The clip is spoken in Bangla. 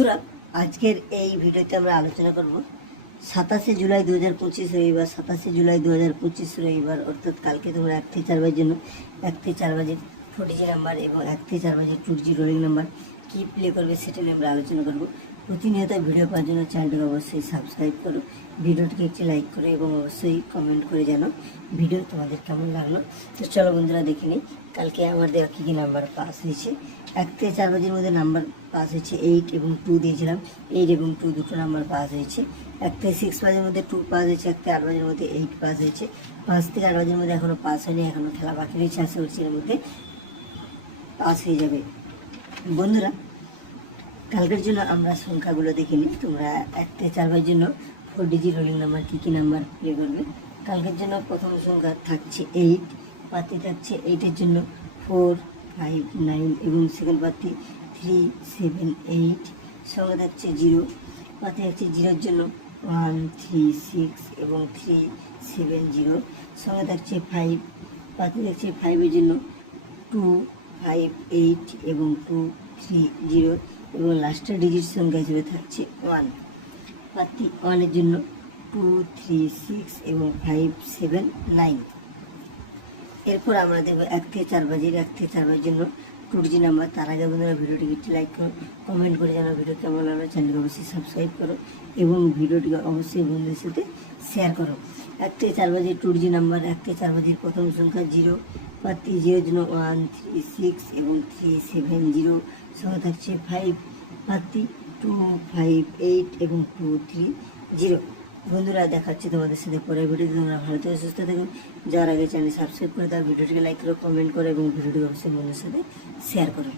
বন্ধুরা, আজকের এই ভিডিওতে আমরা আলোচনা করব 27 জুলাই 2025 রবিবার। 27 জুলাই 2025 রবিবার অর্থাৎ কালকে তোমরা 1 থেকে 4 বাজের জন্য 1 থেকে 4 বাজে 4G নাম্বার এবং 1 থেকে 4 বাজে 2G রোলিং নাম্বার কী প্লে করবে সেটা নিয়ে আমরা আলোচনা করব। প্রতিনিয়ত ভিডিও পাওয়ার জন্য চ্যানেলটিকে অবশ্যই সাবস্ক্রাইব করো, ভিডিওটিকে একটি লাইক করো এবং অবশ্যই কমেন্ট করে জানাও ভিডিও তোমাদের কেমন লাগলো। তো চলো বন্ধুরা দেখে নিই কালকে আমার দেওয়া কী কী নাম্বার পাস হয়েছে। 1 থেকে 4 বাজের মধ্যে নাম্বার পাস হয়েছে 8 এবং 2 দিয়েছিলাম। 8 এবং 2 দুটো নাম্বার পাস হয়েছে। 1 থেকে 6 বাজের মধ্যে 2 পাস হয়েছে। 1 থেকে 8 বাজের মধ্যে 8 পাস হয়েছে। 5 থেকে 8 বাজের মধ্যে এখনও পাস হয়নি, এখনও খেলা বাকি রয়েছে। আশা করছি এর মধ্যে পাস হয়ে যাবে। বন্ধুরা, কালকের জন্য আমরা সংখ্যাগুলো দেখে নিই। তোমরা 1 থেকে 4 বাজের জন্য 4DG রোলিং নাম্বার কী কী নাম্বার প্লে করবে। কালকের জন্য প্রথম সংখ্যা থাকছে 8, পাতি থাকছে 8-এর জন্য 4, 5, 9 এবং সেকেন্ড পাতি 3, 7, 8। সঙ্গে থাকছে 0, পাতি থাকছে 0-এর জন্য 1, 3, 6 এবং 3, 7, 0। সঙ্গে থাকছে 5, পাতি থাকছে 5-এর জন্য 2, 5, 8 এবং 2, 3, 0 এবং লাস্টের ডিজিট সংখ্যা হিসেবে থাকছে 1, পাতি 1-এর জন্য 2, 3, 6 এবং 5, 7, 9। এরপর আমরা দেখব 1 থেকে 4 বাজের 1 থেকে 4 বাজের জন্য 2G নাম্বার। তার আগে বন্ধুরা ভিডিওটিকে একটি লাইক করো, কমেন্ট করে জানাও ভিডিও কেমন লাগলো, চ্যানেলকে অবশ্যই সাবস্ক্রাইব করো এবং ভিডিওটিকে অবশ্যই বন্ধুদের সাথে শেয়ার করো। 1 থেকে 4 বাজের 2G নাম্বার। 1 থেকে 4 বাজের প্রথম সংখ্যা 0, পাতি 0-এর জন্য 1, 3, 6 এবং 3, 7, 0। সঙ্গে থাকছে 5, পাতি 2, 5, 8 এবং 2, 3, 0। বন্ধুরা, দেখাচ্ছি তোমাদের সাথে পরের ভিডিওতে। তোমরা ভালো থেকে সুস্থ থাকো। যার আগে চ্যানেল সাবস্ক্রাইব করে তার ভিডিওটিকে লাইক করো, কমেন্ট করো এবং ভিডিওটিকে অবশ্যই বন্ধুদের সাথে শেয়ার করো।